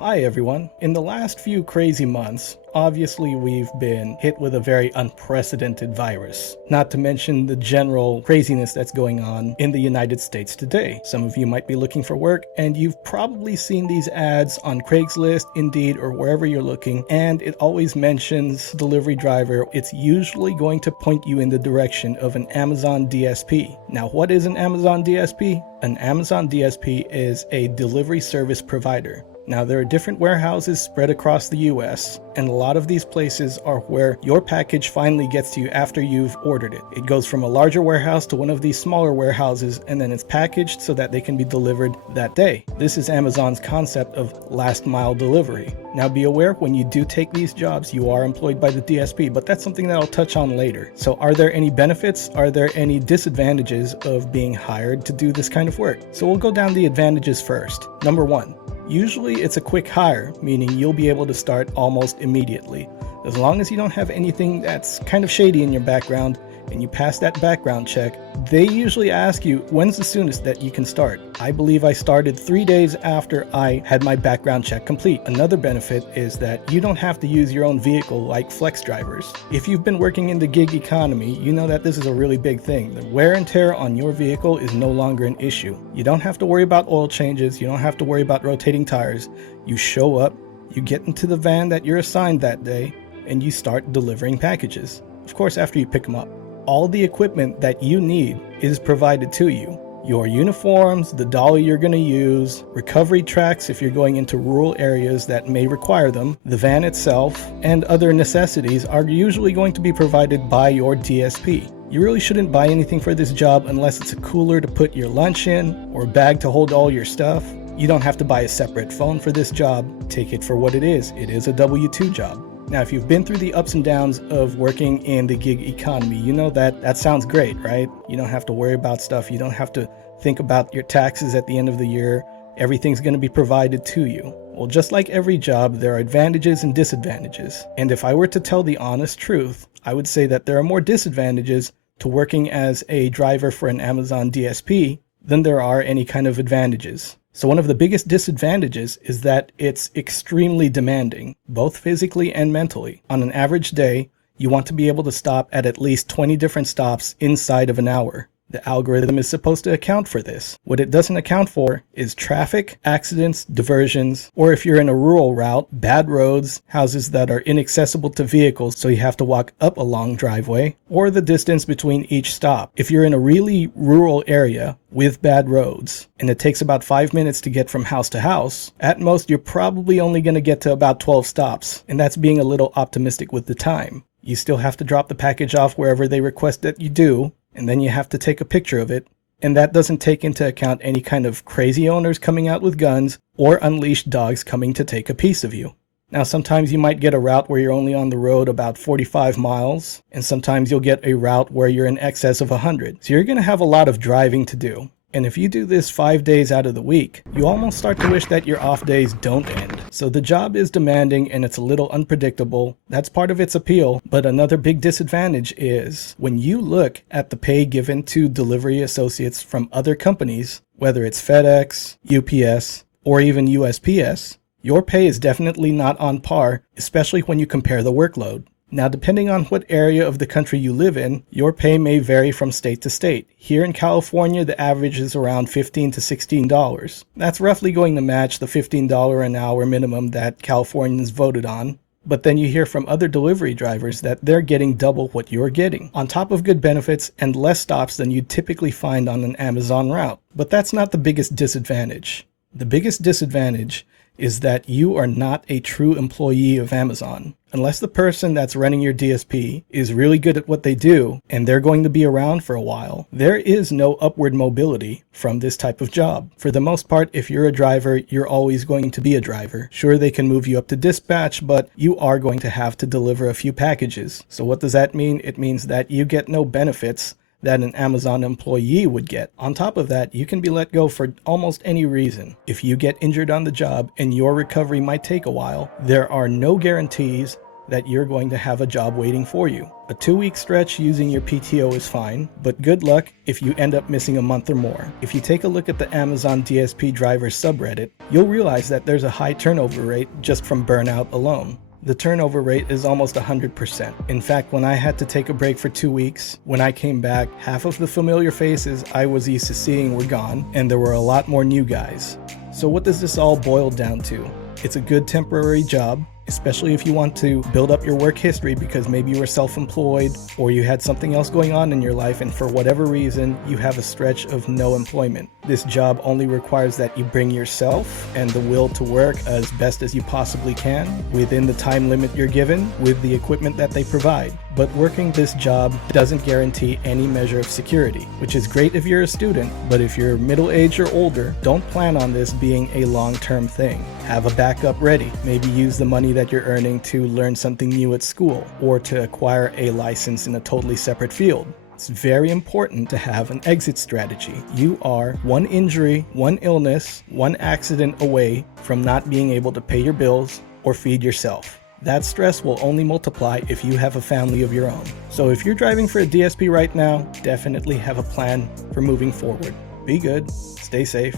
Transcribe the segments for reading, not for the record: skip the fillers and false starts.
Hi everyone. In the last few crazy months, obviously we've been hit with a very unprecedented virus, not to mention the general craziness that's going on in the United States today. Some of you might be looking for work and you've probably seen these ads on Craigslist, Indeed, or wherever you're looking, and it always mentions delivery driver. It's usually going to point you in the direction of an Amazon DSP. Now, what is an Amazon DSP? An Amazon DSP is a delivery service provider. Now, there are different warehouses spread across the US, and a lot of these places are where your package finally gets to you after you've ordered it. It goes from a larger warehouse to one of these smaller warehouses, and then it's packaged so that they can be delivered that day. This is Amazon's concept of last mile delivery. Now, be aware when you do take these jobs, you are employed by the DSP, but that's something that I'll touch on later. So are there any benefits? Are there any disadvantages of being hired to do this kind of work? So we'll go down the advantages first. Number one. Usually it's a quick hire, meaning you'll be able to start almost immediately. As long as you don't have anything that's kind of shady in your background and you pass that background check, they usually ask you, when's the soonest that you can start? I believe I started 3 days after I had my background check complete. Another benefit is that you don't have to use your own vehicle like flex drivers. If you've been working in the gig economy, you know that this is a really big thing. The wear and tear on your vehicle is no longer an issue. You don't have to worry about oil changes. You don't have to worry about rotating tires. You show up, you get into the van that you're assigned that day, and you start delivering packages. Of course, after you pick them up. All the equipment that you need is provided to you. Your uniforms, the dolly you're going to use, recovery tracks if you're going into rural areas that may require them, the van itself, and other necessities are usually going to be provided by your DSP. You really shouldn't buy anything for this job unless it's a cooler to put your lunch in or a bag to hold all your stuff. You don't have to buy a separate phone for this job. Take it for what it is. It is a W-2 job. Now, if you've been through the ups and downs of working in the gig economy, you know that sounds great, right? You don't have to worry about stuff. You don't have to think about your taxes at the end of the year. Everything's going to be provided to you. Well, just like every job, there are advantages and disadvantages. And if I were to tell the honest truth, I would say that there are more disadvantages to working as a driver for an Amazon DSP than there are any kind of advantages. So one of the biggest disadvantages is that it's extremely demanding, both physically and mentally. On an average day, you want to be able to stop at least 20 different stops inside of an hour. The algorithm is supposed to account for this. What it doesn't account for is traffic, accidents, diversions, or if you're in a rural route, bad roads, houses that are inaccessible to vehicles so you have to walk up a long driveway, or the distance between each stop. If you're in a really rural area with bad roads, and it takes about 5 minutes to get from house to house, at most you're probably only going to get to about 12 stops, and that's being a little optimistic with the time. You still have to drop the package off wherever they request that you do, and then you have to take a picture of it, and that doesn't take into account any kind of crazy owners coming out with guns or unleashed dogs coming to take a piece of you. Now, sometimes you might get a route where you're only on the road about 45 miles, and sometimes you'll get a route where you're in excess of 100. So you're going to have a lot of driving to do. And if you do this 5 days out of the week, you almost start to wish that your off days don't end. So the job is demanding and it's a little unpredictable. That's part of its appeal. But another big disadvantage is when you look at the pay given to delivery associates from other companies, whether it's FedEx, UPS, or even USPS, your pay is definitely not on par, especially when you compare the workload. Now, depending on what area of the country you live in, your pay may vary from state to state. Here in California, the average is around $15 to $16. That's roughly going to match the $15 an hour minimum that Californians voted on. But then you hear from other delivery drivers that they're getting double what you're getting, on top of good benefits and less stops than you'd typically find on an Amazon route. But that's not the biggest disadvantage. The biggest disadvantage is that you are not a true employee of Amazon. Unless the person that's running your DSP is really good at what they do and they're going to be around for a while, there is no upward mobility from this type of job. For the most part, if you're a driver, you're always going to be a driver. Sure, they can move you up to dispatch, but you are going to have to deliver a few packages. So what does that mean? It means that you get no benefits that an Amazon employee would get. On top of that, you can be let go for almost any reason. If you get injured on the job and your recovery might take a while, there are no guarantees that you're going to have a job waiting for you. A 2-week stretch using your PTO is fine, but good luck if you end up missing a month or more. If you take a look at the Amazon DSP drivers subreddit, you'll realize that there's a high turnover rate just from burnout alone. The turnover rate is almost 100%. In fact, when I had to take a break for 2 weeks, when I came back, half of the familiar faces I was used to seeing were gone, and there were a lot more new guys. So what does this all boil down to? It's a good temporary job, especially if you want to build up your work history because maybe you were self-employed or you had something else going on in your life and for whatever reason you have a stretch of no employment. This job only requires that you bring yourself and the will to work as best as you possibly can within the time limit you're given with the equipment that they provide. But working this job doesn't guarantee any measure of security, which is great if you're a student, but if you're middle-aged or older, don't plan on this being a long-term thing. Have a backup ready. Maybe use the money that you're earning to learn something new at school or to acquire a license in a totally separate field. It's very important to have an exit strategy. You are one injury, one illness, one accident away from not being able to pay your bills or feed yourself. That stress will only multiply if you have a family of your own. So if you're driving for a DSP right now, definitely have a plan for moving forward. Be good, stay safe,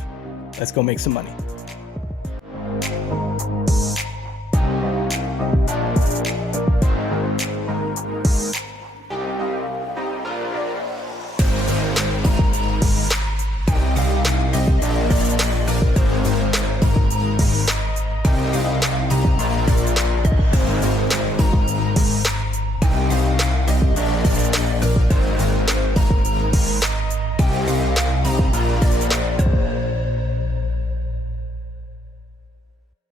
let's go make some money.